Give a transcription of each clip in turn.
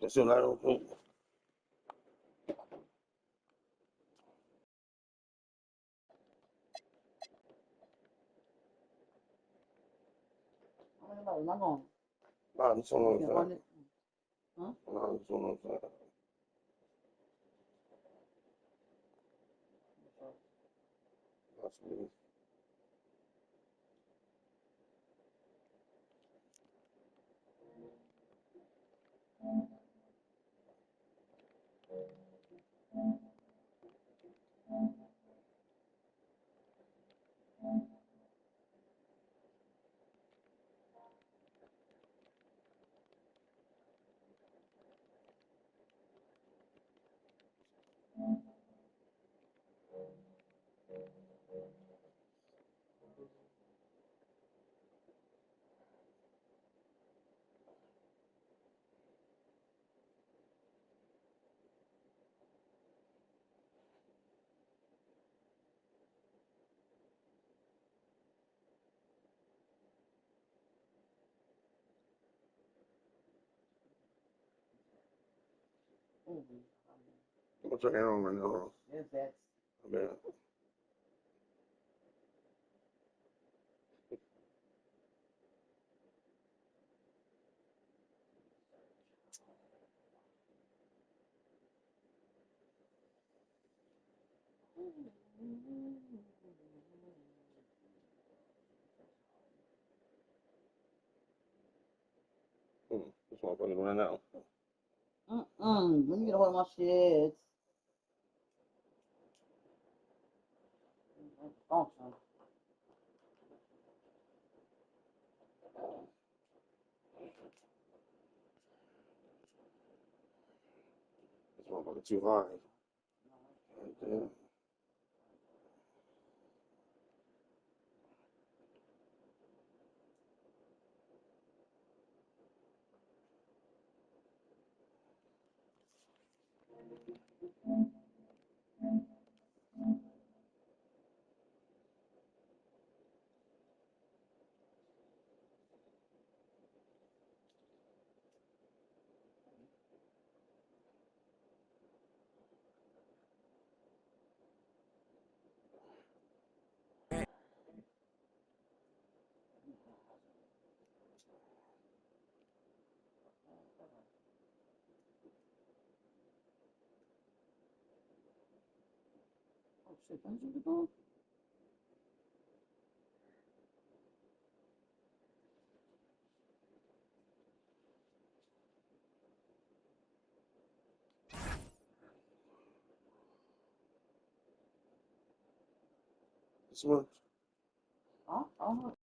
That's your light open. Nah, this one on the side. Nah, this one on the side. That's me. What's your hand on right now? Yeah. This motherfucker's running out. Let me get a hold of my shit. Function. This motherfucker too high. Right there. Oh shit, don't you go? This much. Huh? I don't know.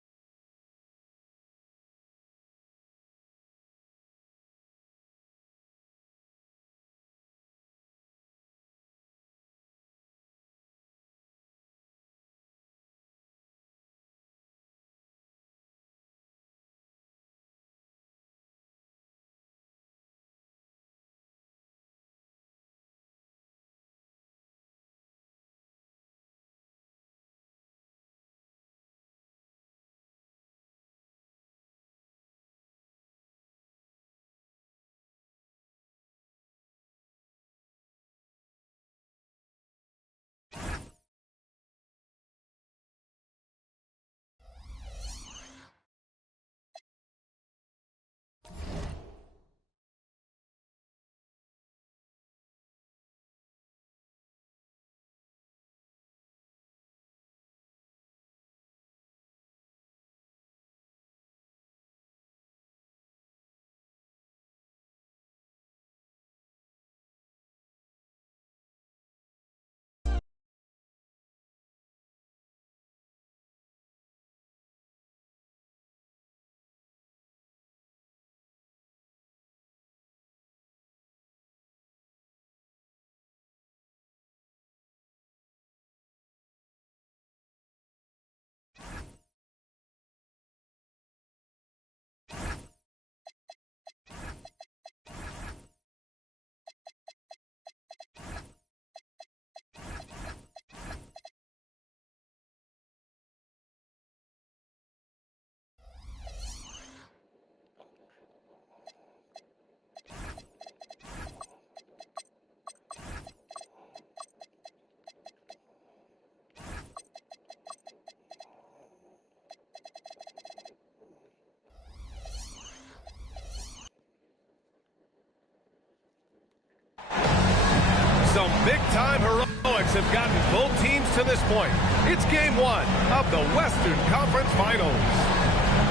Some big-time heroics have gotten both teams to this point. It's game one of the Western Conference Finals.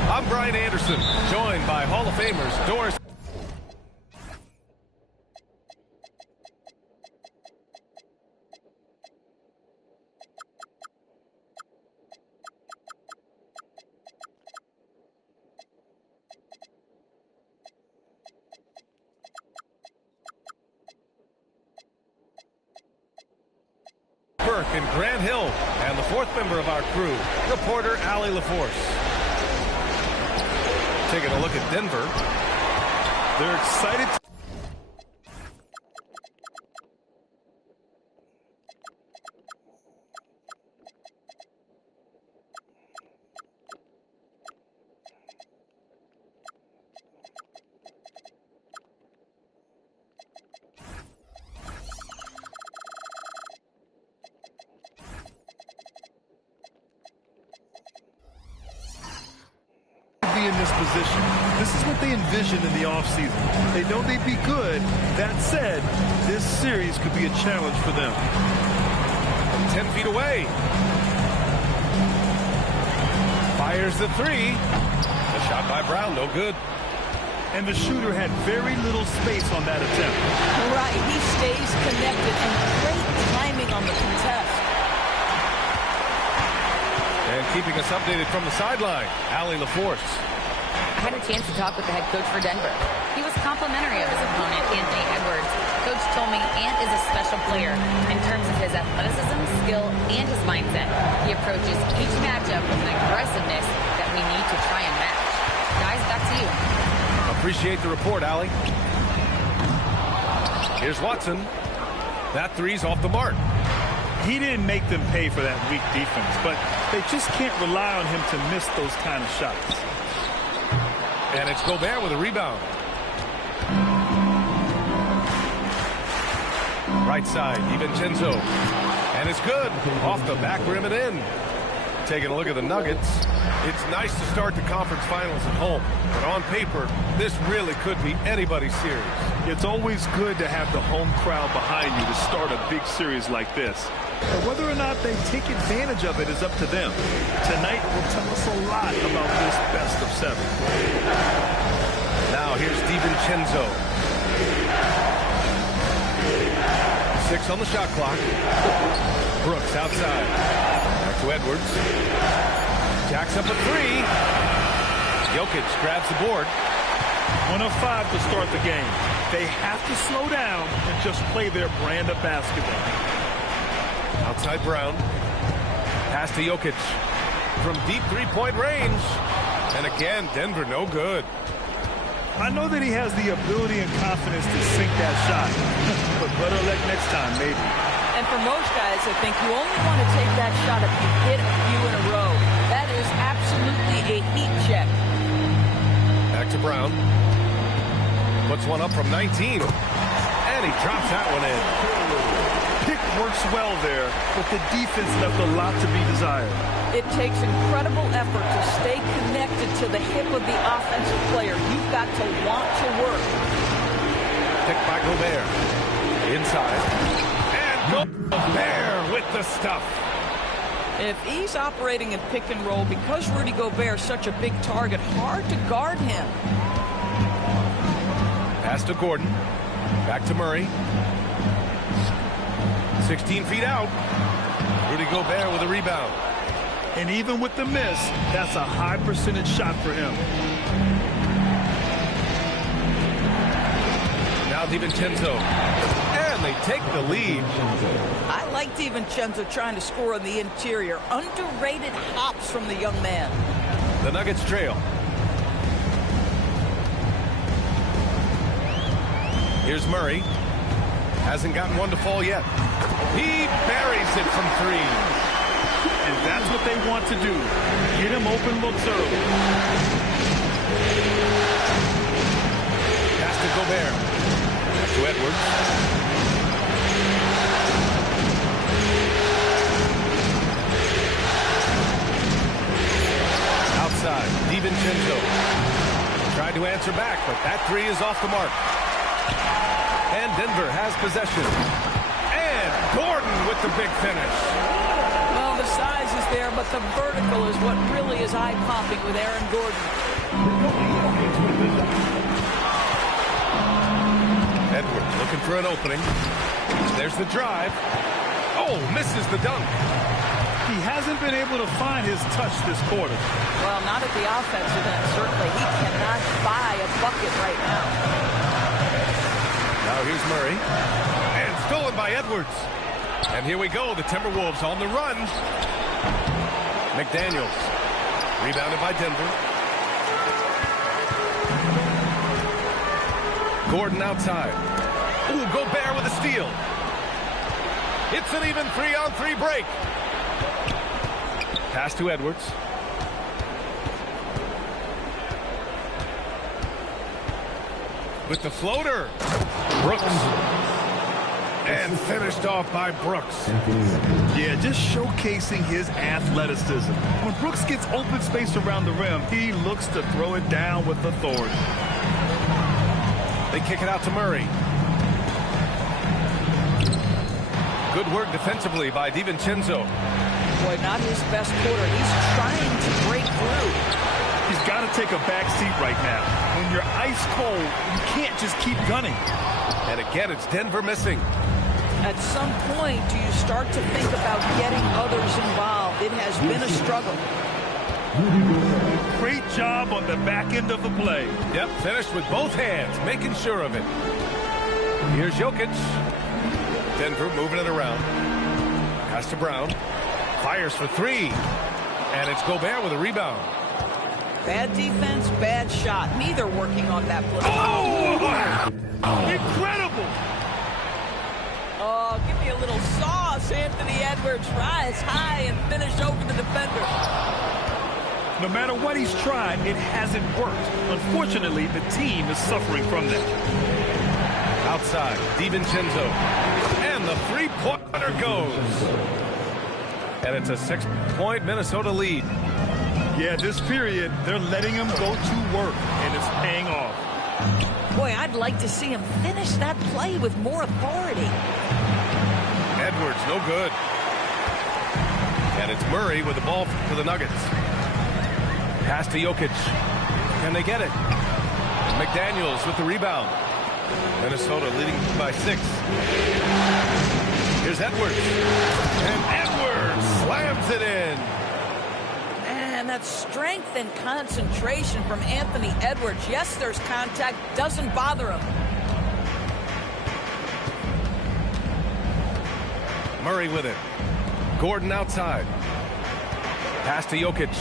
I'm Brian Anderson, joined by Hall of Famers Doris and Grant Hill, and the fourth member of our crew, reporter Allie LaForce. Taking a look at Denver. They're excited to be in this position. This is what they envisioned in the offseason. They know they'd be good. That said, this series could be a challenge for them. 10 feet away. Fires the three. A shot by Brown, no good. And the shooter had very little space on that attempt. Right, he stays connected and great timing on the contest. And keeping us updated from the sideline, Allie LaForce. I had a chance to talk with the head coach for Denver. He was complimentary of his opponent, Anthony Edwards. Coach told me Ant is a special player in terms of his athleticism, skill, and his mindset. He approaches each matchup with an aggressiveness that we need to try and match. Guys, back to you. Appreciate the report, Allie. Here's Watson. That three's off the mark. He didn't make them pay for that weak defense, but they just can't rely on him to miss those kind of shots. And it's Gobert with a rebound. Right side, DiVincenzo. And it's good. Off the back rim and in. Taking a look at the Nuggets. It's nice to start the conference finals at home. But on paper, this really could be anybody's series. It's always good to have the home crowd behind you to start a big series like this. But whether or not they take advantage of it is up to them. Tonight will tell us a lot about this best of seven. Now here's DiVincenzo. 6 on the shot clock. Brooks outside. Back to Edwards. Jacks up a three. Jokic grabs the board. 1 of 5 to start the game. They have to slow down and just play their brand of basketball. Outside Brown. Pass to Jokic. From deep three-point range. And again, Denver no good. I know that he has the ability and confidence to sink that shot. But better luck next time, maybe. And for most guys, I think you only want to take that shot if you hit a few in a row. That is absolutely a heat check. Back to Brown. Puts one up from 19. And he drops that one in. Pick works well there, but the defense left a lot to be desired. It takes incredible effort to stay connected to the hip of the offensive player. You've got to want to work. Picked by Gobert. Inside. And Gobert with the stuff. If he's operating in pick and roll, because Rudy Gobert is such a big target, hard to guard him. Pass to Gordon. Back to Murray. 16 feet out. Rudy Gobert with a rebound. And even with the miss, that's a high percentage shot for him. Now DiVincenzo. And they take the lead. I like DiVincenzo trying to score on the interior. Underrated hops from the young man. The Nuggets trail. Here's Murray. Hasn't gotten one to fall yet. He buries it from 3. And that's what they want to do. Get him open looks early. Pass to Gobert. Back to Edwards. Outside, DiVincenzo. Tried to answer back, but that 3 is off the mark. And Denver has possession. big finish. Well, the size is there, but the vertical is what really is eye-popping with Aaron Gordon. Edwards looking for an opening. There's the drive. Oh, misses the dunk. He hasn't been able to find his touch this quarter. Well, not at the offensive end, certainly. He cannot buy a bucket right now. Now here's Murray. And stolen by Edwards. And here we go, the Timberwolves on the run. McDaniels. Rebounded by Denver. Gordon outside. Ooh, Gobert with a steal. It's an even 3-on-3 break. Pass to Edwards. With the floater. Brooks. And finished off by Brooks. Yeah, just showcasing his athleticism. When Brooks gets open space around the rim, he looks to throw it down with authority. They kick it out to Murray. Good work defensively by DiVincenzo. Boy, not his best quarter. He's trying to break through. He's got to take a back seat right now. When you're ice cold, you can't just keep gunning. And again, it's Denver missing. At some point, do you start to think about getting others involved? It has been a struggle. Great job on the back end of the play. Yep, finished with both hands, making sure of it. Here's Jokic. Denver moving it around. Pass to Brown. Fires for three. And it's Gobert with a rebound. Bad defense, bad shot. Neither working on that play. Oh! Incredible! Oh, give me a little sauce. Anthony Edwards rise high and finish over the defender. No matter what he's tried, it hasn't worked. Unfortunately, the team is suffering from that. Outside, DiVincenzo. And the three-pointer goes. And it's a 6-point Minnesota lead. Yeah, this period, they're letting him go to work, and it's paying off. Boy, I'd like to see him finish that play with more authority. Edwards, no good. And it's Murray with the ball for the Nuggets. Pass to Jokic. Can they get it? McDaniels with the rebound. Minnesota leading by 6. Here's Edwards. And Edwards slams it in. And that strength and concentration from Anthony Edwards. Yes, there's contact. Doesn't bother him. Murray with it. Gordon outside. Pass to Jokic.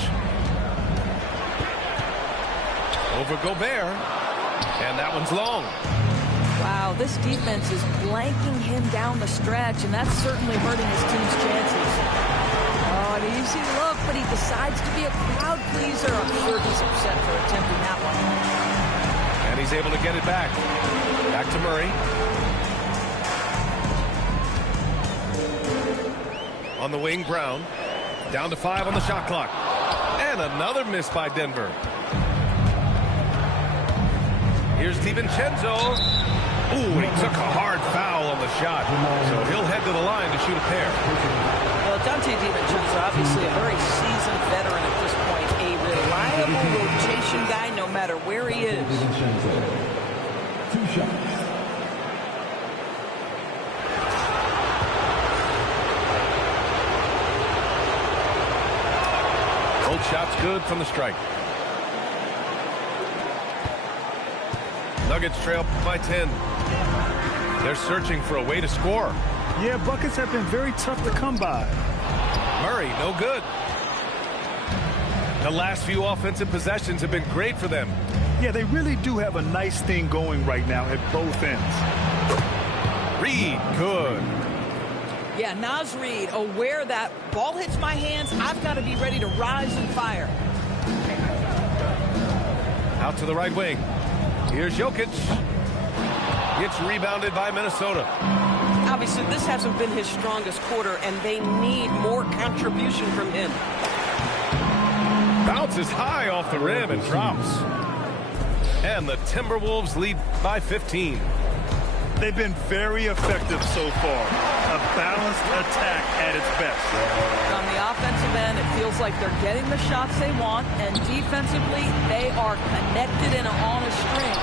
Over Gobert. And that one's long. Wow, this defense is blanking him down the stretch, and that's certainly hurting his team's chances. Oh, an easy look, but he decides to be a crowd pleaser. I'm sure he's upset for attempting that one. And he's able to get it back. Back to Murray. On the wing, Brown. Down to 5 on the shot clock. And another miss by Denver. Here's DiVincenzo. Ooh, he took a hard foul on the shot. So he'll head to the line to shoot a pair. Well, Dante DiVincenzo, obviously a very seasoned veteran at this point. A reliable rotation guy no matter where he is. 2 shots. Both shots good from the strike. Nuggets trail by 10. They're searching for a way to score. Yeah, buckets have been very tough to come by. Murray, no good. The last few offensive possessions have been great for them. Yeah, they really do have a nice thing going right now at both ends. Reed, good. Yeah, Naz Reid, aware that ball hits my hands, I've got to be ready to rise and fire. Out to the right wing. Here's Jokic. Gets rebounded by Minnesota. Obviously, this hasn't been his strongest quarter, and they need more contribution from him. Bounces high off the rim and drops. And the Timberwolves lead by 15. They've been very effective so far. A balanced attack at its best. On the offensive end, it feels like they're getting the shots they want, and defensively, they are connected and on a string.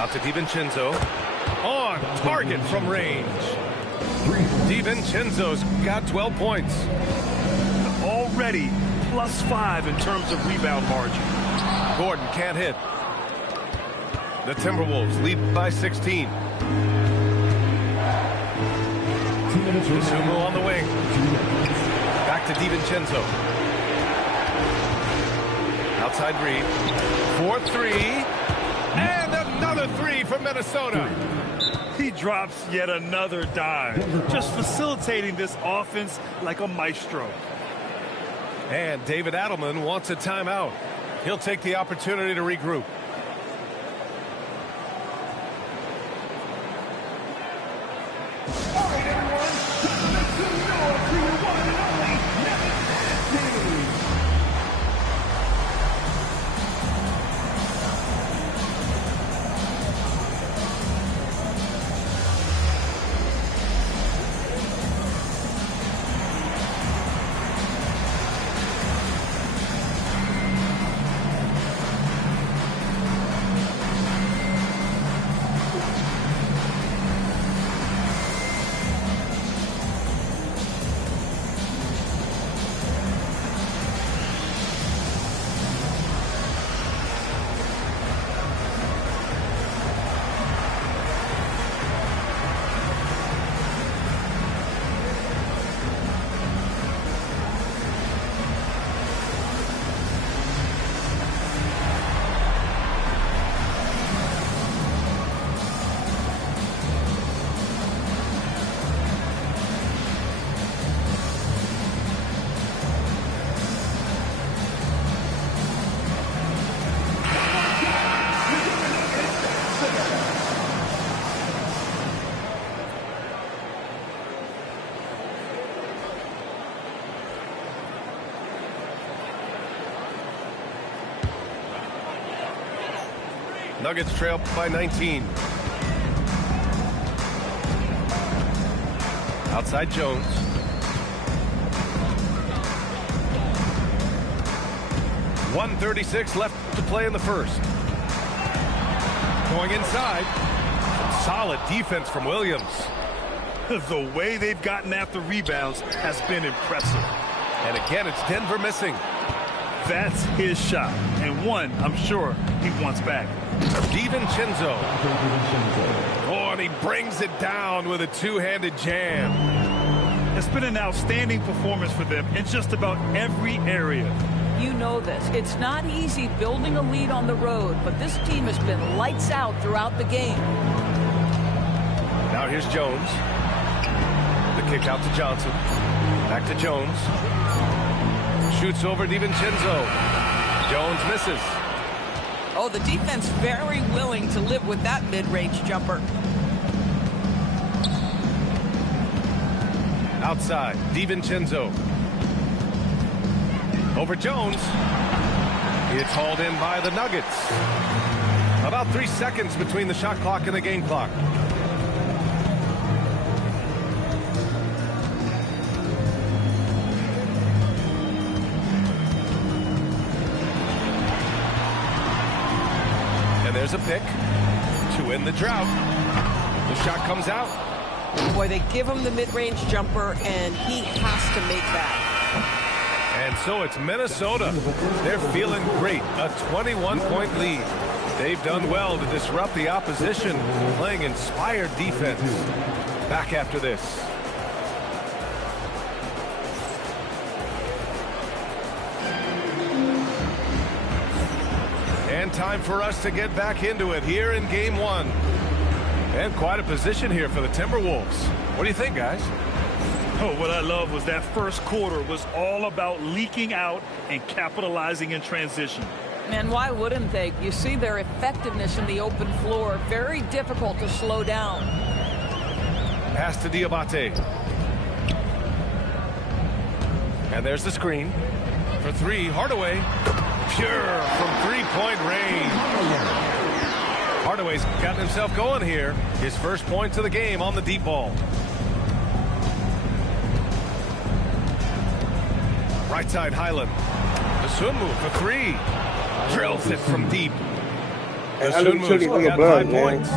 Out to DiVincenzo. On target from range. DiVincenzo's got 12 points. Already +5 in terms of rebound margin. Gordon can't hit. The Timberwolves lead by 16. Sumo on the wing. Back to DiVincenzo. Outside Reed. 4-3. And another three from Minnesota. He drops yet another dime. Just facilitating this offense like a maestro. And David Adelman wants a timeout. He'll take the opportunity to regroup. Nuggets trail by 19. Outside Jones. .136 left to play in the first. Going inside. Some solid defense from Williams. The way they've gotten after rebounds has been impressive. And again, it's Denver missing. That's his shot, and one I'm sure he wants back. DiVincenzo. Oh, and he brings it down with a two-handed jam. It's been an outstanding performance for them in just about every area. You know this. It's not easy building a lead on the road, but this team has been lights out throughout the game. Now here's Jones. The kick out to Johnson. Back to Jones. Shoots over DiVincenzo. Jones misses. Oh, the defense very willing to live with that mid-range jumper. Outside, DiVincenzo. Over Jones. It's hauled in by the Nuggets. About 3 seconds between the shot clock and the game clock. There's a pick to win the drought. The shot comes out. Boy, they give him the mid-range jumper, and he has to make that. And so it's Minnesota. They're feeling great. A 21-point lead. They've done well to disrupt the opposition, playing inspired defense. Back after this. And time for us to get back into it here in game one. And quite a position here for the Timberwolves. What do you think, guys? Oh, what I love was that first quarter was all about leaking out and capitalizing in transition. And why wouldn't they? You see their effectiveness in the open floor. Very difficult to slow down. Pass to Diabate. And there's the screen. For three, Hardaway. Pure from three-point range. Hardaway's gotten himself going here. His first points of the game on the deep ball. Right side, Highland. The Sunmu for three. Drills it from deep. The Sunmu's got 5 points.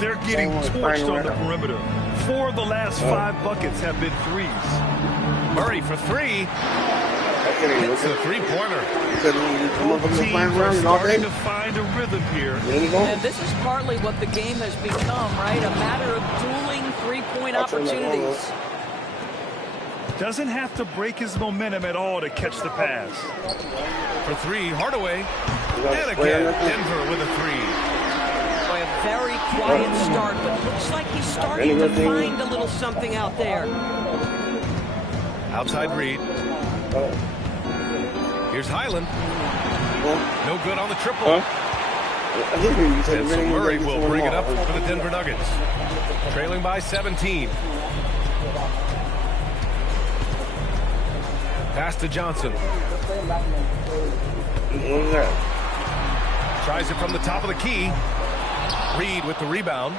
They're getting torched on the perimeter. 4 of the last 5 buckets have been threes. Murray for three. It's a three-pointer. Teams are starting to find a rhythm here. And this is partly what the game has become, right? A matter of dueling three-point opportunities. Doesn't have to break his momentum at all to catch the pass. For three, Hardaway. And again, Denver with a three. Boy, a very quiet start, but looks like he's starting to find a little something out there. Outside Reed. Here's Highland. No good on the triple. And so Murray will bring it up for the Denver Nuggets. Trailing by 17. Pass to Johnson. Tries it from the top of the key. Reed with the rebound.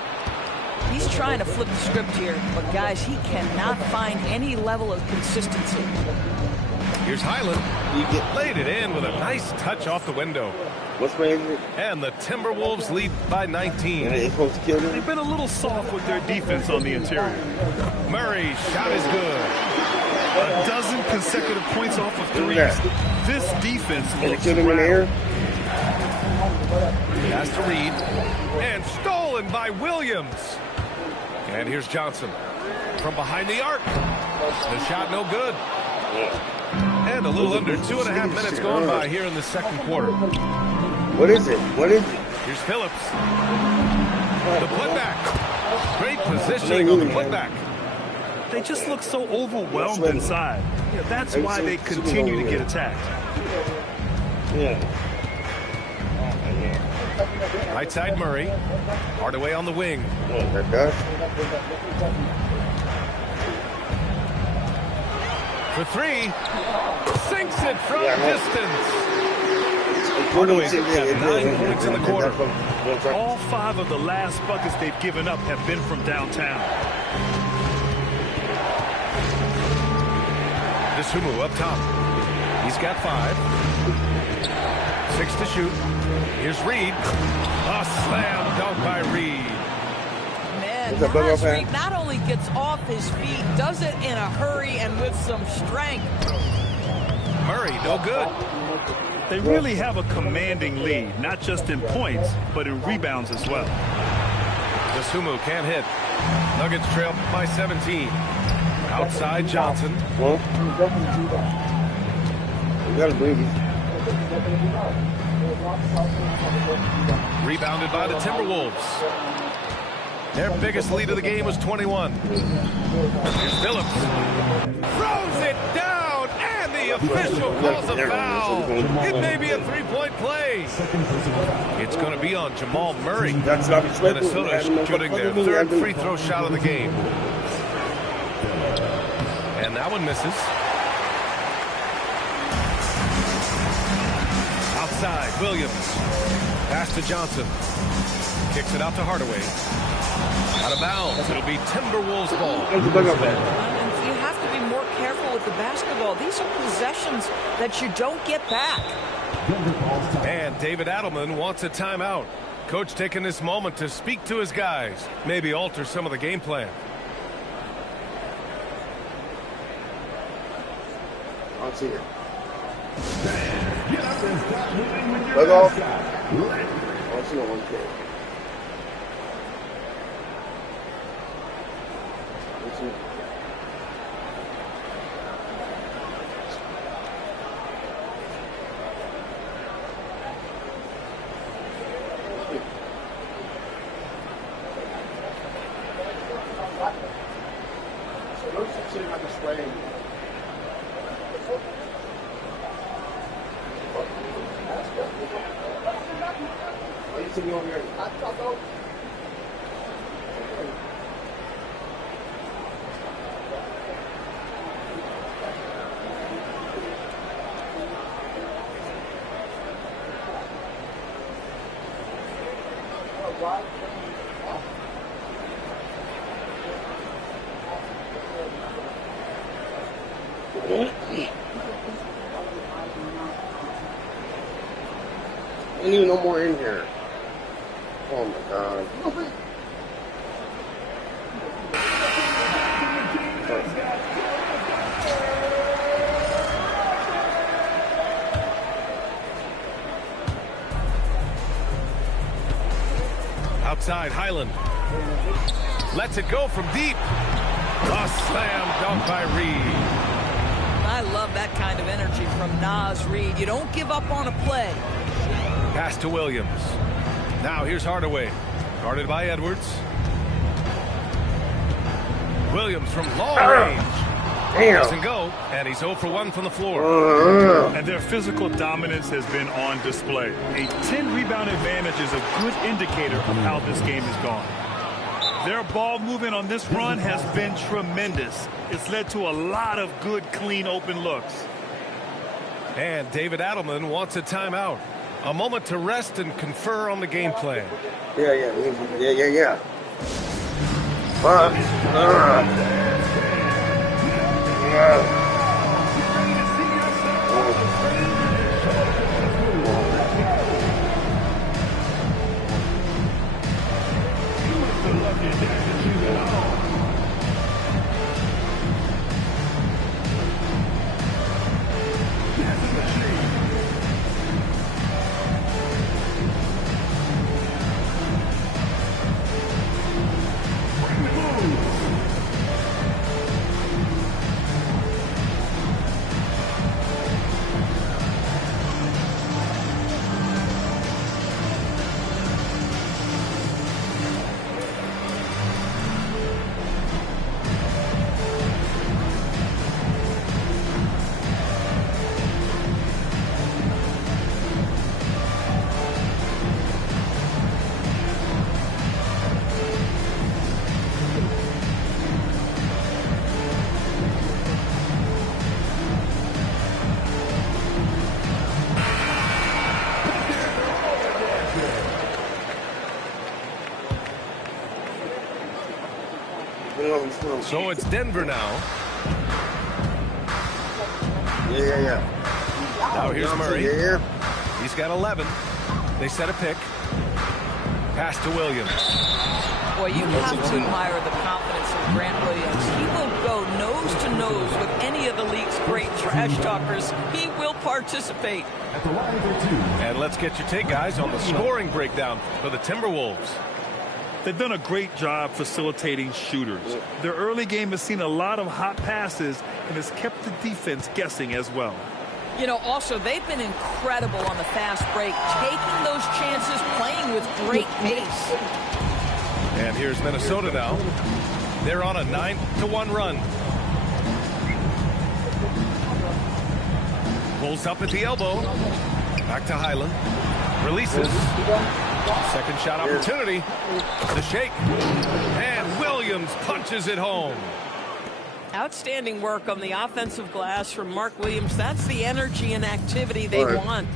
He's trying to flip the script here, but guys, he cannot find any level of consistency. Here's Highland. Laid it in with a nice touch off the window. And the Timberwolves lead by 19. They've been a little soft with their defense on the interior. Murray's shot is good. A dozen consecutive points off of threes. This defense looks rattled. Pass to Reed. And stolen by Williams. And here's Johnson. From behind the arc. The shot no good. And a little under 2.5 minutes gone by here in the second quarter. What is it? What is it? Here's Phillips. The putback. Great positioning on the putback. They just look so overwhelmed inside. Yeah, that's why they continue to get attacked. Right side Murray. Hardaway on the wing. For three. Sinks it from distance. Hardaway's got 9 points in the quarter. All 5 of the last buckets they've given up have been from downtown. Sumu up top. He's got 5. 6 to shoot. Here's Reed. A slam dunk by Reed. Man, Naz Reed not only gets off his feet, does it in a hurry and with some strength. Murray, no good. They really have a commanding lead, not just in points, but in rebounds as well. Sumu can't hit. Nuggets trail by 17. Outside Johnson. Well, we gotta bring it. Rebounded by the Timberwolves. Their biggest lead of the game was 21. Here's Phillips. Throws it down, and the official calls a foul. It may be a three-point play. It's going to be on Jamal Murray. Minnesota shooting their third free throw shot of the game. And that one misses. Outside, Williams. Pass to Johnson. Kicks it out to Hardaway. Out of bounds. It'll be Timberwolves ball. And you have to be more careful with the basketball. These are possessions that you don't get back. And David Adelman wants a timeout. Coach taking this moment to speak to his guys. Maybe alter some of the game plan. I'll see it. Look off. I'll see one kid. Ain't even no more in here. Oh my God. Outside, Highland. Lets it go from deep. A slam dunk by Reed. I love that kind of energy from Naz Reid. You don't give up on a play. Pass to Williams. Now here's Hardaway. Guarded by Edwards. Williams from long range. Doesn't go, and he's 0 for 1 from the floor. And their physical dominance has been on display. A 10-rebound advantage is a good indicator of how this game has gone. Their ball movement on this run has been tremendous. It's led to a lot of good, clean, open looks. And David Adelman wants a timeout. A moment to rest and confer on the game plan. Yeah. So it's Denver now. Yeah. Now here's Murray. He's got 11. They set a pick. Pass to Williams. Boy, you have to admire the confidence of Grant Williams. He will go nose to nose with any of the league's great trash talkers. He will participate. And let's get your take, guys, on the scoring breakdown for the Timberwolves. They've done a great job facilitating shooters. Their early game has seen a lot of hot passes and has kept the defense guessing as well. You know, also, they've been incredible on the fast break, taking those chances, playing with great pace. And here's Minnesota now. They're on a 9-1 run. Pulls up at the elbow. Back to Highland. Releases. Second shot opportunity. The shake. And Williams punches it home. Outstanding work on the offensive glass from Mark Williams. That's the energy and activity they want.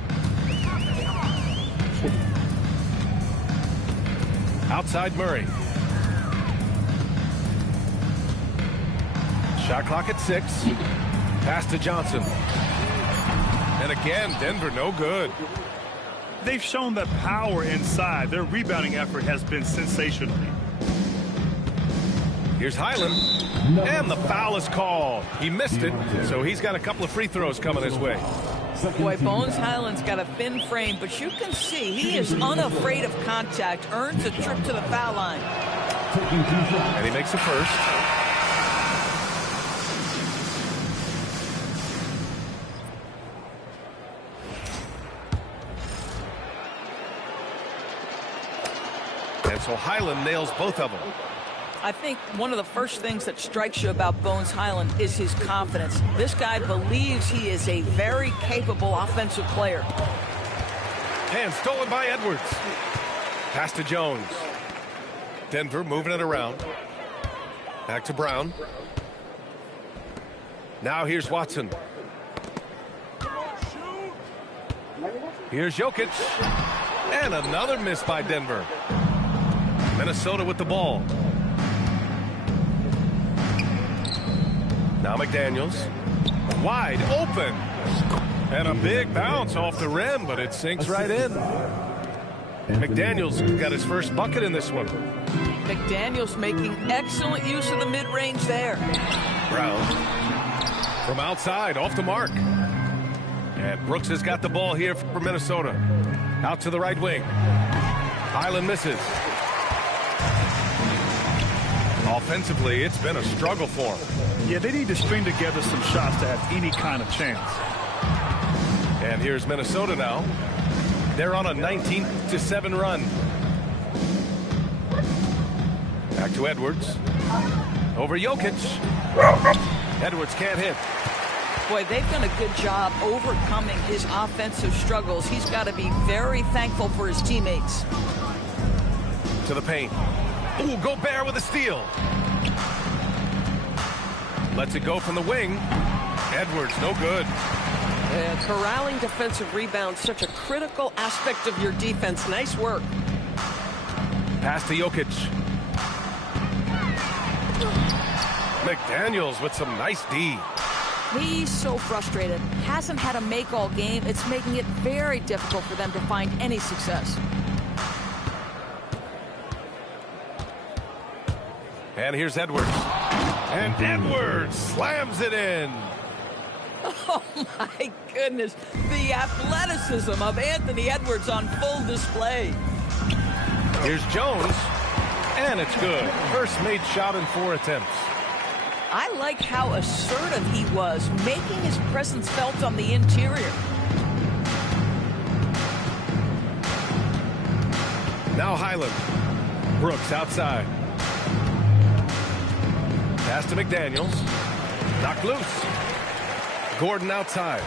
Outside Murray. Shot clock at 6. Pass to Johnson. And again, Denver no good. They've shown that power inside. Their rebounding effort has been sensational. Here's Highland. And the foul is called. He missed it, so he's got a couple of free throws coming his way. Boy, Bones Highland's got a thin frame, but you can see he is unafraid of contact, earns a trip to the foul line. And he makes a first. And so Highland nails both of them. I think one of the first things that strikes you about Bones Highland is his confidence. This guy believes he is a very capable offensive player. And stolen by Edwards. Pass to Jones. Denver moving it around. Back to Brown. Now here's Watson. Here's Jokic. And another miss by Denver. Minnesota with the ball. Now McDaniels. Wide open. And a big bounce off the rim, but it sinks right in. McDaniels got his first bucket in this one. McDaniels making excellent use of the mid-range there. Brown from outside, off the mark. And Brooks has got the ball here for Minnesota. Out to the right wing. Highland misses. Offensively, it's been a struggle for him. Yeah, they need to string together some shots to have any kind of chance. And here's Minnesota now. They're on a 19-7 run. Back to Edwards. Over Jokic. Edwards can't hit. Boy, they've done a good job overcoming his offensive struggles. He's got to be very thankful for his teammates. To the paint. Ooh, Gobert with a steal. Lets it go from the wing. Edwards, no good. Corralling defensive rebounds, such a critical aspect of your defense. Nice work. Pass to Jokic. McDaniels with some nice D. He's so frustrated. Hasn't had a make all game. It's making it very difficult for them to find any success. And here's Edwards. And Edwards slams it in. Oh, my goodness. The athleticism of Anthony Edwards on full display. Here's Jones. And it's good. First made shot in 4 attempts. I like how assertive he was, making his presence felt on the interior. Now Highland. Brooks outside. Pass to McDaniels. Knocked loose. Gordon outside.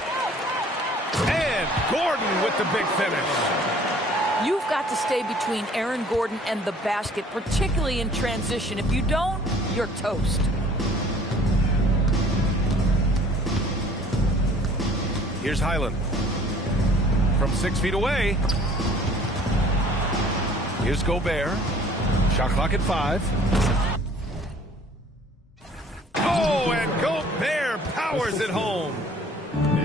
And Gordon with the big finish. You've got to stay between Aaron Gordon and the basket, particularly in transition. If you don't, you're toast. Here's Highland. From 6 feet away. Here's Gobert. Shot clock at 5. Oh, and Gobert powers it home.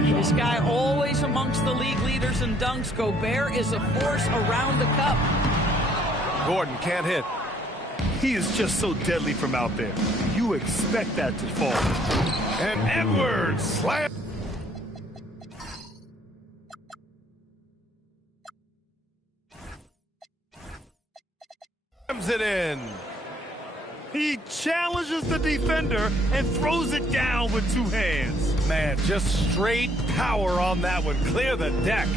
This guy always amongst the league leaders in dunks. Gobert is a force around the cup. Gordon can't hit. He is just so deadly from out there. You expect that to fall. And Edwards slams it in. He challenges the defender and throws it down with 2 hands. Man, just straight power on that one. Clear the deck.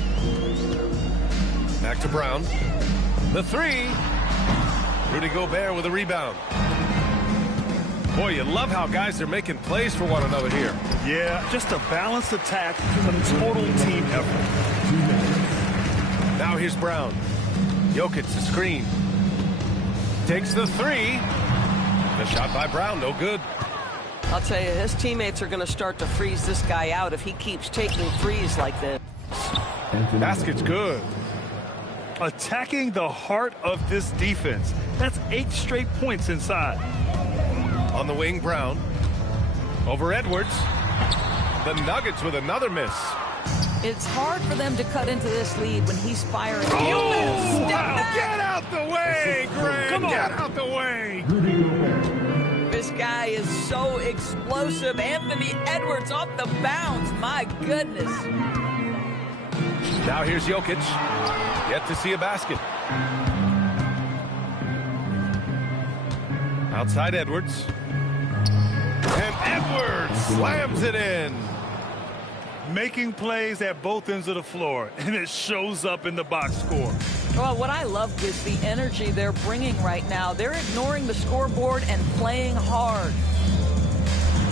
Back to Brown. The 3. Rudy Gobert with a rebound. Boy, you love how guys are making plays for one another here. Yeah, just a balanced attack, a total team effort. Now here's Brown. Jokic the screen. Takes the 3. The shot by Brown, no good. I'll tell you, his teammates are going to start to freeze this guy out if he keeps taking threes like this. Basket's good. Attacking the heart of this defense. That's 8 straight points inside. On the wing, Brown. Over Edwards. The Nuggets with another miss. It's hard for them to cut into this lead when he's firing. Oh, wow. Get out the way, Greg. Come on. Get out the way. This guy is so explosive. Anthony Edwards off the bounce. My goodness. Now here's Jokic. Yet to see a basket. Outside Edwards. And Edwards slams it in. Making plays at both ends of the floor, and it shows up in the box score. Well, what I love is the energy they're bringing right now. They're ignoring the scoreboard and playing hard.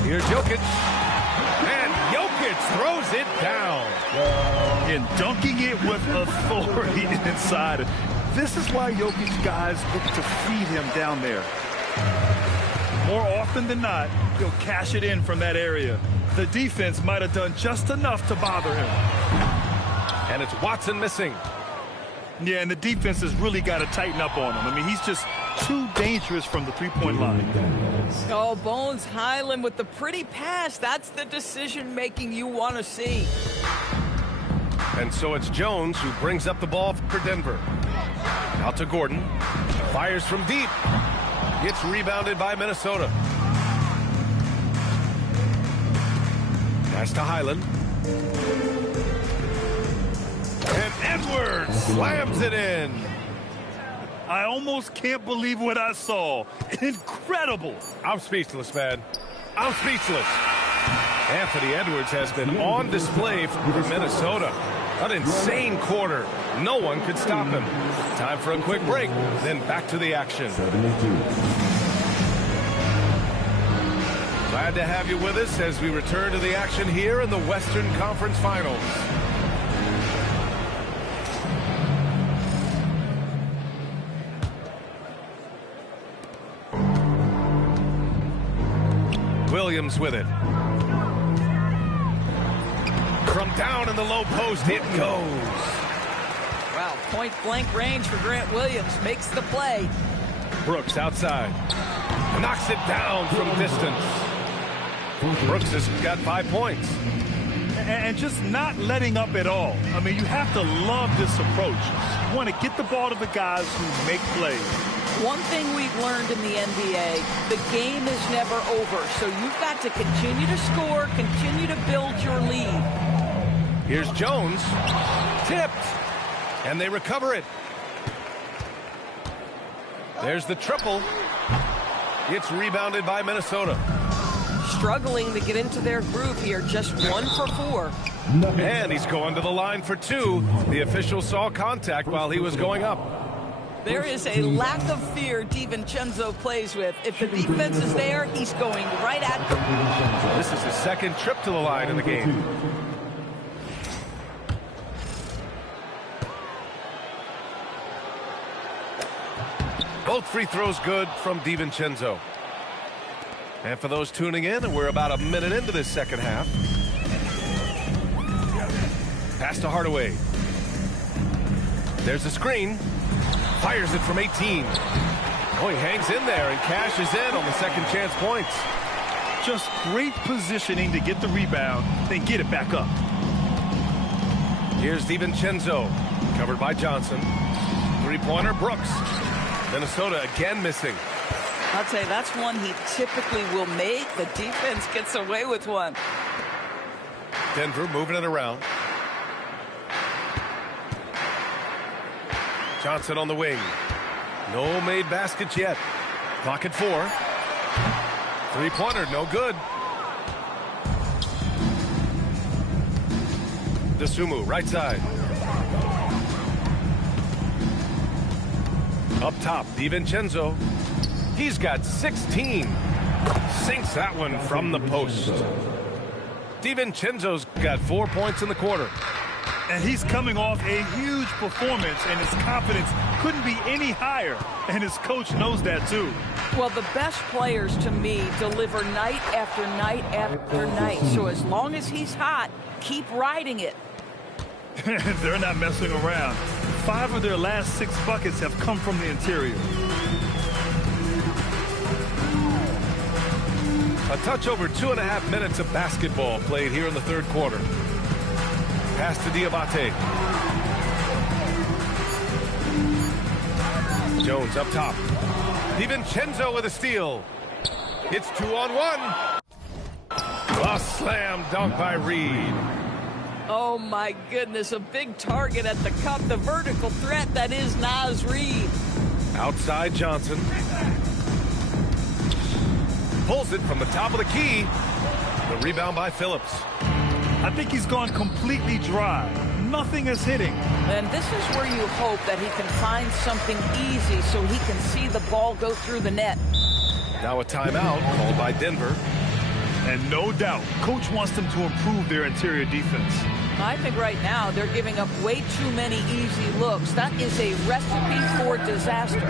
Here's Jokic. And Jokic throws it down. And dunking it with authority inside. This is why Jokic guys look to feed him down there. More often than not, he'll cash it in from that area. The defense might have done just enough to bother him. And it's Watson missing. Yeah, and the defense has really got to tighten up on him. I mean, he's just too dangerous from the three-point line. Oh, Bones Highland with the pretty pass. That's the decision-making you want to see. And so it's Jones who brings up the ball for Denver. Out to Gordon. Fires from deep. Gets rebounded by Minnesota. Pass to Highland. And Edwards slams it in. I almost can't believe what I saw. Incredible. I'm speechless, man. I'm speechless. Anthony Edwards has been on display for Minnesota. An insane quarter. No one could stop him. Time for a quick break, then back to the action. Glad to have you with us as we return to the action here in the Western Conference Finals. Williams with it. From down in the low post, it goes. Wow, point-blank range for Grant Williams. Makes the play. Brooks outside. Knocks it down from distance. Brooks has got 5 points. And just not letting up at all. I mean, you have to love this approach. You want to get the ball to the guys who make plays. One thing we've learned in the NBA, the game is never over. So you've got to continue to score, continue to build your lead. Here's Jones. Tipped. And they recover it. There's the triple. It's rebounded by Minnesota. Struggling to get into their groove here. Just 1 for 4. And he's going to the line for 2. The official saw contact while he was going up. There is a lack of fear DiVincenzo plays with. If the defense is there, he's going right at them. This is his second trip to the line in the game. Both free throws good from DiVincenzo. And for those tuning in, we're about a minute into this second half. Pass to Hardaway. There's the screen. Fires it from 18. Oh, he hangs in there and cashes in on the second chance points. Just great positioning to get the rebound, then get it back up. Here's DiVincenzo, covered by Johnson. Three-pointer, Brooks. Minnesota again missing. I'll tell you, that's one he typically will make. The defense gets away with one. Denver moving it around. Johnson on the wing. No made baskets yet. Clock at 4. Three-pointer, no good. DeSumo, right side. Up top, DiVincenzo. He's got 16. Sinks that one from the post. DiVincenzo's got 4 points in the quarter. And he's coming off a huge performance, and his confidence couldn't be any higher. And his coach knows that, too. Well, the best players, to me, deliver night after night after night. So as long as he's hot, keep riding it. They're not messing around. 5 of their last 6 buckets have come from the interior. A touch over 2.5 minutes of basketball played here in the third quarter. Pass to Diabate. Jones up top. DiVincenzo with a steal. It's 2-on-1. A slam dunk by Reed. Oh, my goodness. A big target at the cup. The vertical threat that is Naz Reid. Outside Johnson. Pulls it from the top of the key. The rebound by Phillips. I think he's gone completely dry. Nothing is hitting. And this is where you hope that he can find something easy so he can see the ball go through the net. Now a timeout called by Denver. And no doubt, coach wants them to improve their interior defense. I think right now they're giving up way too many easy looks. That is a recipe for disaster.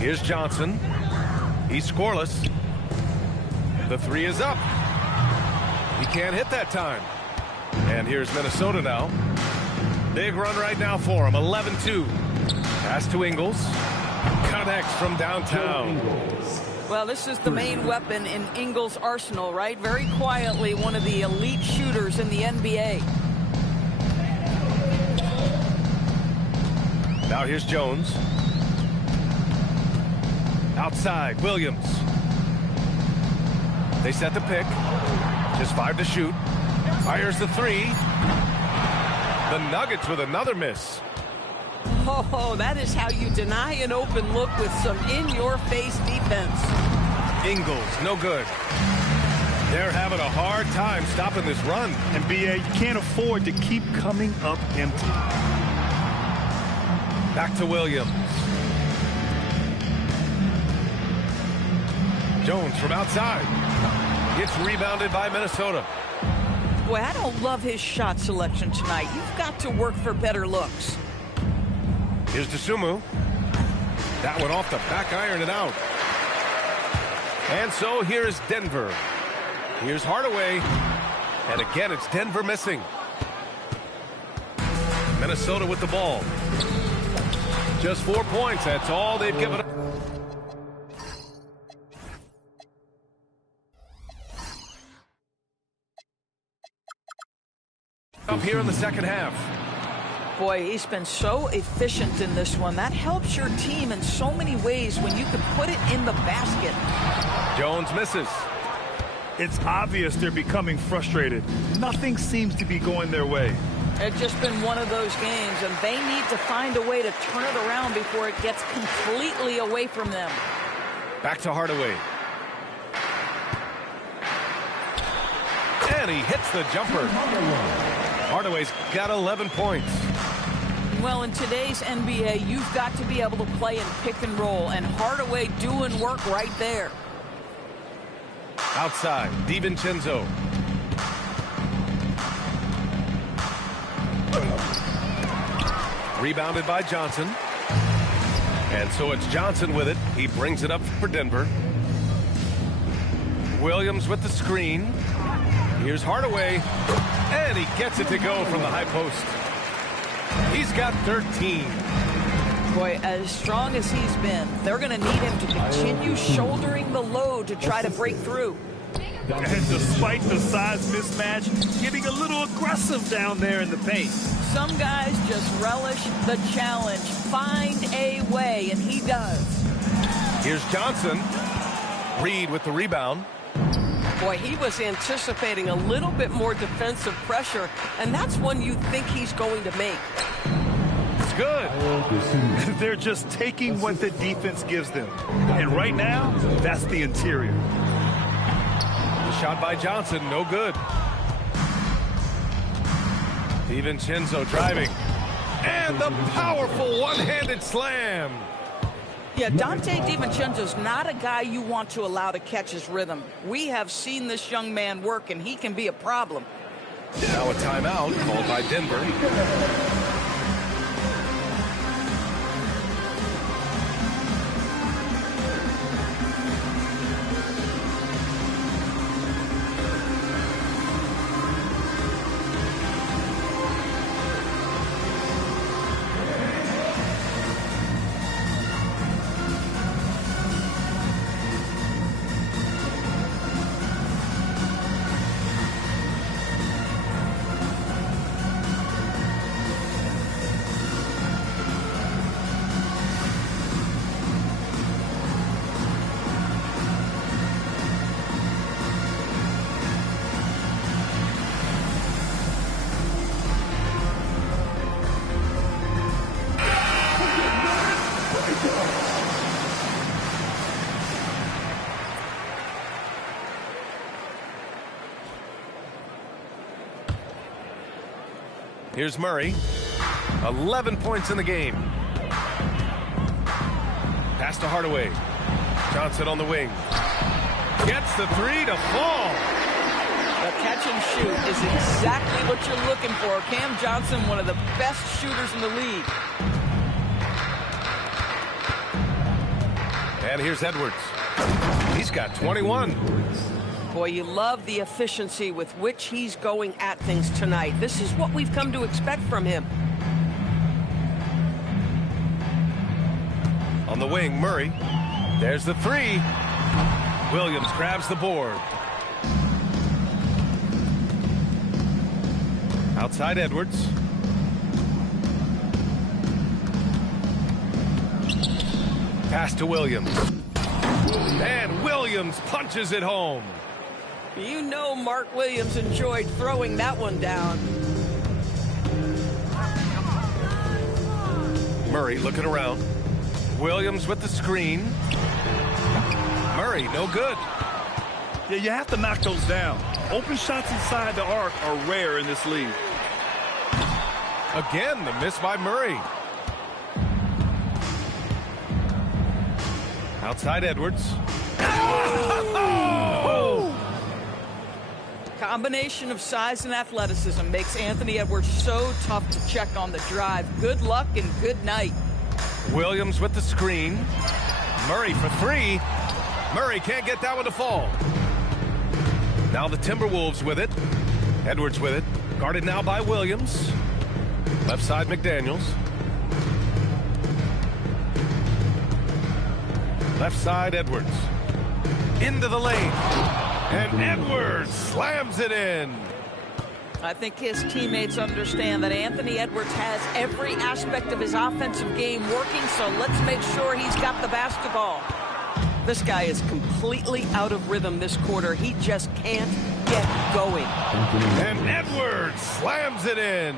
Here's Johnson. He's scoreless. The three is up. He can't hit that time. And here's Minnesota now. Big run right now for him. 11-2. Pass to Ingles. Connects from downtown. Well, this is the main weapon in Ingles' arsenal, right? Very quietly, one of the elite shooters in the NBA. Now here's Jones. Outside, Williams. They set the pick. Just 5 to shoot. Fires the three. The Nuggets with another miss. Oh, that is how you deny an open look with some in-your-face defense. Ingles, no good. They're having a hard time stopping this run. And B.A., you can't afford to keep coming up empty. Back to Williams. Jones from outside. Gets rebounded by Minnesota. Boy, I don't love his shot selection tonight. You've got to work for better looks. Here's DeSumo. That one off the back iron and out. And so here's Denver. Here's Hardaway. And again, it's Denver missing. Minnesota with the ball. Just 4 points. That's all they've given up. Up here in the second half. Boy, he's been so efficient in this one. That helps your team in so many ways when you can put it in the basket. Jones misses. It's obvious they're becoming frustrated. Nothing seems to be going their way. It's just been one of those games, and they need to find a way to turn it around before it gets completely away from them. Back to Hardaway. And he hits the jumper. Hardaway's got 11 points. Well, in today's NBA, you've got to be able to play in pick and roll, and Hardaway doing work right there. Outside, DiVincenzo. Rebounded by Johnson. And so it's Johnson with it. He brings it up for Denver. Williams with the screen. Here's Hardaway. And he gets it to go from the high post. He's got 13. Boy, as strong as he's been, they're going to need him to continue shouldering the load to try to break through. And despite the size mismatch, getting a little aggressive down there in the paint. Some guys just relish the challenge. Find a way, and he does. Here's Johnson. Reed with the rebound. Boy, he was anticipating a little bit more defensive pressure, and that's one you think he's going to make. It's good. They're just taking what the defense gives them. And right now, that's the interior. The shot by Johnson, no good. DiVincenzo driving. And the powerful one-handed slam. Yeah, Dante DiVincenzo's not a guy you want to allow to catch his rhythm. We have seen this young man work, and he can be a problem. Now a timeout called by Denver. Here's Murray. 11 points in the game. Pass to Hardaway. Johnson on the wing. Gets the three to fall. The catch and shoot is exactly what you're looking for. Cam Johnson, one of the best shooters in the league. And here's Edwards. He's got 21. Boy, you love the efficiency with which he's going at things tonight. This is what we've come to expect from him. On the wing, Murray. There's the three. Williams grabs the board. Outside Edwards. Pass to Williams. And Williams punches it home. You know Mark Williams enjoyed throwing that one down. Murray looking around. Williams with the screen. Murray, no good. Yeah, you have to knock those down. Open shots inside the arc are rare in this league. Again, the miss by Murray. Outside Edwards. Oh! Combination of size and athleticism makes Anthony Edwards so tough to check on the drive. Good luck and good night. Williams with the screen. Murray for three. Murray can't get that one to fall. Now the Timberwolves with it. Edwards with it. Guarded now by Williams. Left side McDaniels. Left side Edwards. Into the lane. And Edwards slams it in. I think his teammates understand that Anthony Edwards has every aspect of his offensive game working, so let's make sure he's got the basketball. This guy is completely out of rhythm this quarter. He just can't get going. And Edwards slams it in.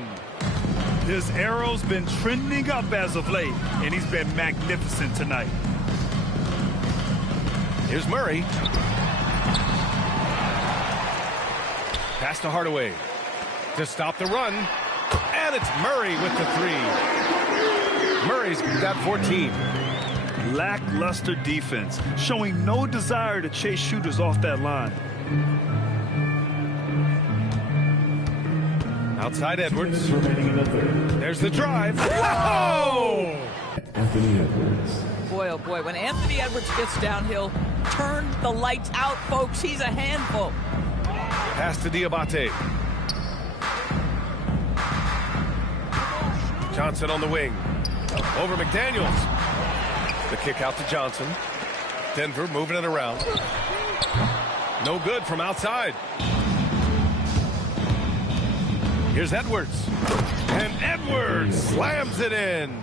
His arrow's been trending up as of late, and he's been magnificent tonight. Here's Murray. Pass to Hardaway to stop the run. And it's Murray with the three. Murray's got 14. Lackluster defense, showing no desire to chase shooters off that line. Outside Edwards. There's the drive. Whoa! Anthony Edwards. Boy, oh boy, when Anthony Edwards gets downhill, turn the lights out, folks. He's a handful. Pass to Diabate. Johnson on the wing. Over McDaniels. The kick out to Johnson. Denver moving it around. No good from outside. Here's Edwards. And Edwards slams it in.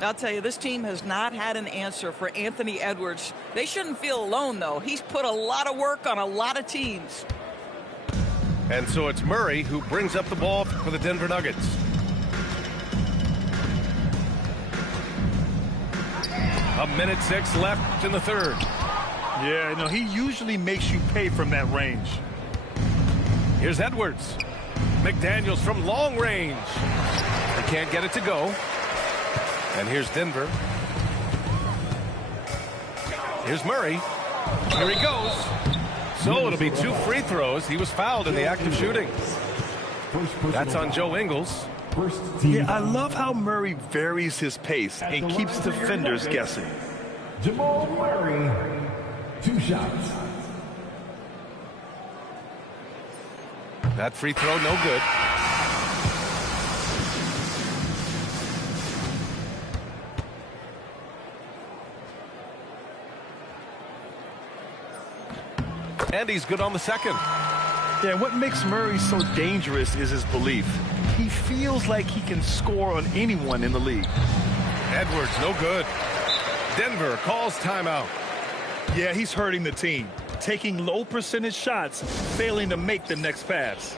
I'll tell you, this team has not had an answer for Anthony Edwards. They shouldn't feel alone, though. He's put a lot of work on a lot of teams. And so it's Murray who brings up the ball for the Denver Nuggets. A minute 6 left in the third. Yeah, no, he usually makes you pay from that range. Here's Edwards. McDaniels from long range. They can't get it to go. And here's Denver. Here's Murray. Here he goes. So it'll be 2 free throws. He was fouled in the act of shooting. That's on Joe Ingles. Yeah, I love how Murray varies his pace and keeps defenders guessing. Jamal Murray, 2 shots. That free throw, no good. And he's good on the second. Yeah, what makes Murray so dangerous is his belief. He feels like he can score on anyone in the league. Edwards, no good. Denver calls timeout. Yeah, he's hurting the team. Taking low percentage shots, failing to make the next pass.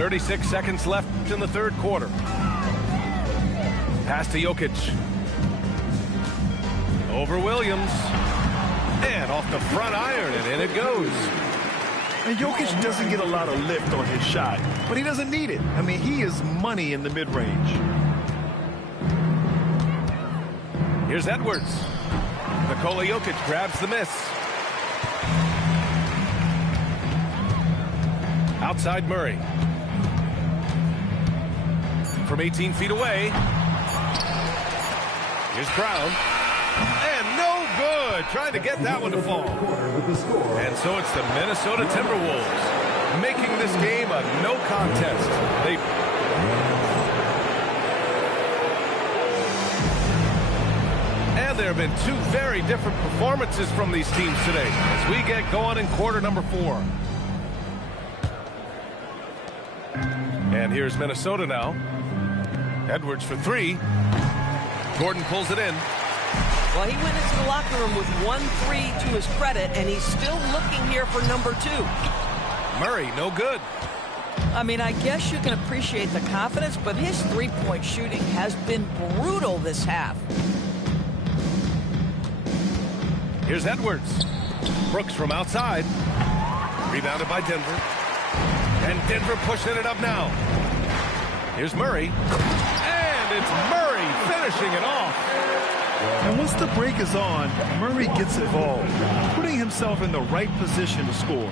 36 seconds left in the third quarter. Pass to Jokic. Over Williams. And off the front iron, and in it goes. And Jokic doesn't get a lot of lift on his shot, but he doesn't need it. I mean, he is money in the mid-range. Here's Edwards. Nikola Jokic grabs the miss. Outside Murray. From 18 feet away. Here's Brown. And no good. Trying to get that one to fall. And so it's the Minnesota Timberwolves making this game a no contest. And there have been two very different performances from these teams today as we get going in quarter number 4. And here's Minnesota now. Edwards for 3. Gordon pulls it in. Well, he went into the locker room with 1-3 to his credit, and he's still looking here for number 2. Murray, no good. I mean, I guess you can appreciate the confidence, but his three-point shooting has been brutal this half. Here's Edwards. Brooks from outside. Rebounded by Denver. And Denver pushing it up now. Here's Murray. And it's Murray finishing it off. And once the break is on, Murray gets involved, putting himself in the right position to score.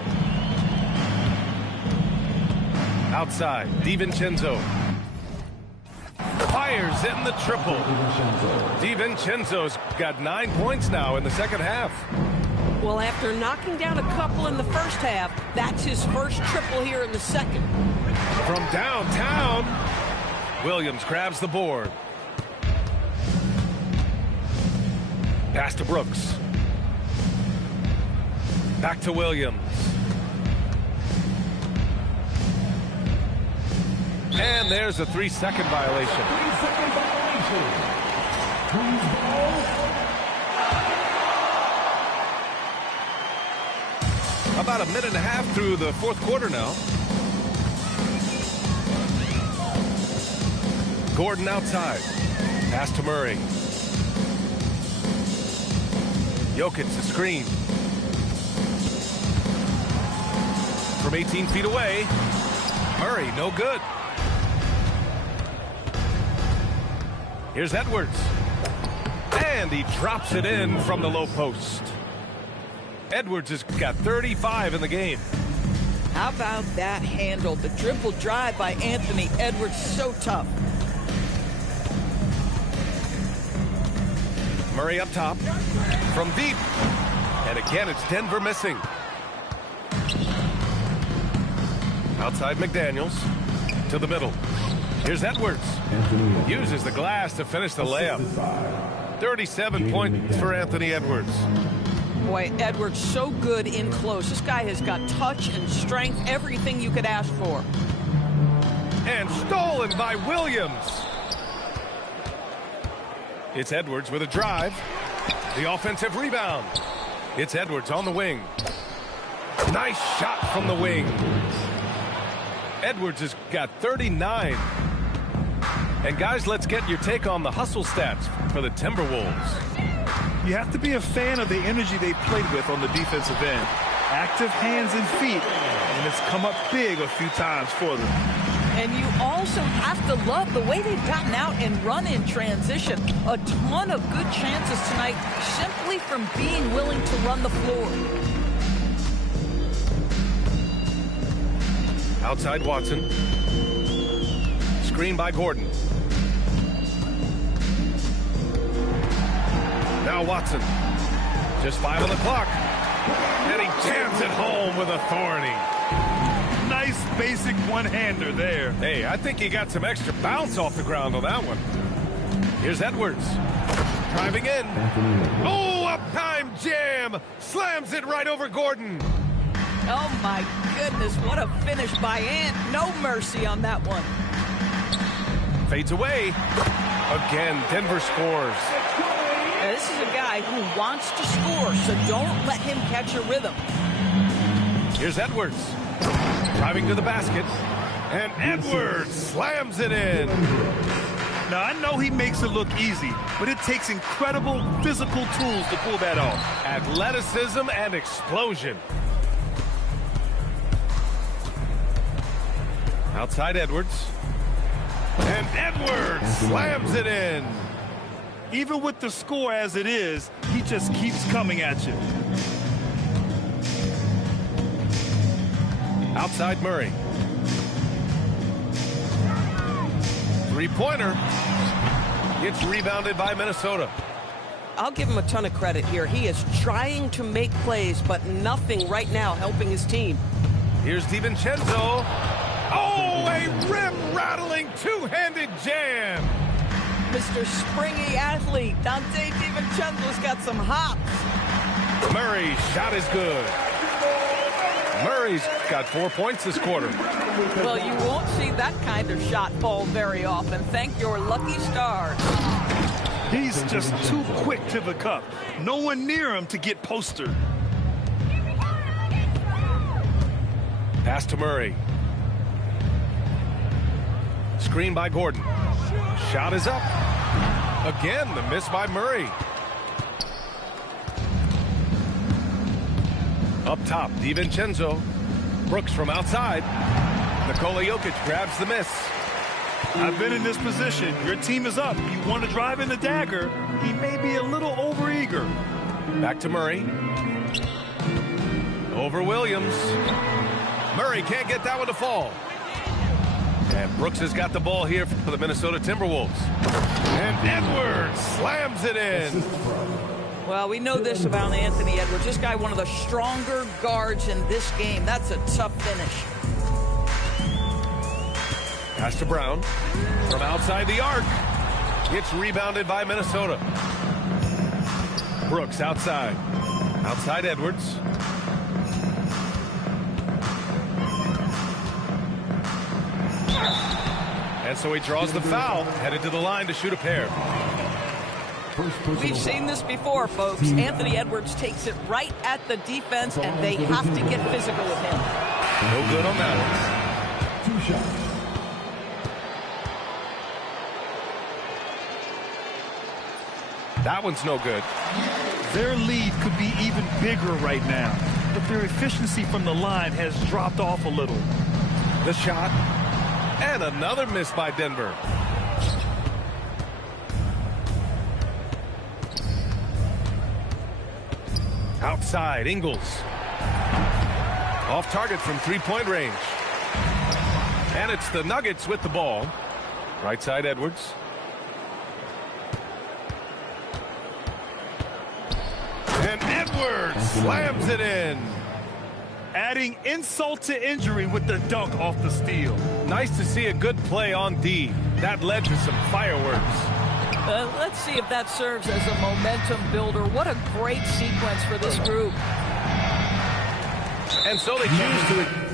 Outside, DiVincenzo. Fires in the triple. DiVincenzo's got 9 points now in the second half. Well, after knocking down a couple in the first half, that's his first triple here in the second. From downtown, Williams grabs the board. Pass to Brooks. Back to Williams. And there's a 3-second violation. 3-second violation. Please ball. About a minute and a half through the fourth quarter now. Gordon outside. Pass to Murray. Jokic the screen. From 18 feet away. Murray, no good. Here's Edwards. And he drops it in from the low post. Edwards has got 35 in the game. How about that handle? The dribble drive by Anthony Edwards, so tough. Murray up top. From deep. And again, it's Denver missing. Outside McDaniels. To the middle. Here's Edwards. Uses the glass to finish the layup. 37 points for Anthony Edwards. Boy, Edwards so good in close. This guy has got touch and strength, everything you could ask for. And stolen by Williams. It's Edwards with a drive. The offensive rebound. It's Edwards on the wing. Nice shot from the wing. Edwards has got 39. And guys, let's get your take on the hustle stats for the Timberwolves. You have to be a fan of the energy they played with on the defensive end. Active hands and feet, and it's come up big a few times for them. And you also have to love the way they've gotten out and run in transition. A ton of good chances tonight simply from being willing to run the floor. Outside Watson. Screen by Gordon. Now Watson. Just 5 on the clock. And he jams it home with authority. Nice basic one-hander there. Hey, I think he got some extra bounce off the ground on that one. Here's Edwards. Driving in. Oh, up-time jam. Slams it right over Gordon. Oh, my goodness. What a finish by Ant. No mercy on that one. Fades away. Again, Denver scores. Now, this is a guy who wants to score, so don't let him catch a rhythm. Here's Edwards. Driving to the basket. And Edwards slams it in. Now, I know he makes it look easy, but it takes incredible physical tools to pull that off. Athleticism and explosion. Outside Edwards. And Edwards slams it in. Even with the score as it is, he just keeps coming at you. Outside Murray. Three-pointer. Gets rebounded by Minnesota. I'll give him a ton of credit here. He is trying to make plays, but nothing right now helping his team. Here's DiVincenzo. Oh, a rim-rattling two-handed jam. Mr. Springy athlete, Dante DiVincenzo's got some hops. Murray's shot is good. Murray's got 4 points this quarter. Well, you won't see that kind of shot fall very often. Thank your lucky stars. He's just too quick to the cup. No one near him to get postered. Pass to Murray. Screen by Gordon. Shot is up. Again, the miss by Murray. Up top, DiVincenzo. Brooks from outside. Nikola Jokic grabs the miss. I've been in this position. Your team is up. You want to drive in the dagger. He may be a little overeager. Back to Murray. Over Williams. Murray can't get that one to fall. And Brooks has got the ball here for the Minnesota Timberwolves. And Edwards slams it in. Well, we know this about Anthony Edwards. This guy, one of the stronger guards in this game. That's a tough finish. Pass to Brown. From outside the arc. Gets rebounded by Minnesota. Brooks outside. Outside Edwards. And so he draws the foul, headed to the line to shoot a pair. We've seen this before, folks. Anthony Edwards takes it right at the defense, and they have to get physical with him. No good on that one. 2 shots. That one's no good. Their lead could be even bigger right now, but their efficiency from the line has dropped off a little. The shot. And another miss by Denver. Outside, Ingles. Off target from three-point range. And it's the Nuggets with the ball. Right side, Edwards. And Edwards slams it in. Adding insult to injury with the dunk off the steal. Nice to see a good play on D. That led to some fireworks. Let's see if that serves as a momentum builder. What a great sequence for this group. And so they choose to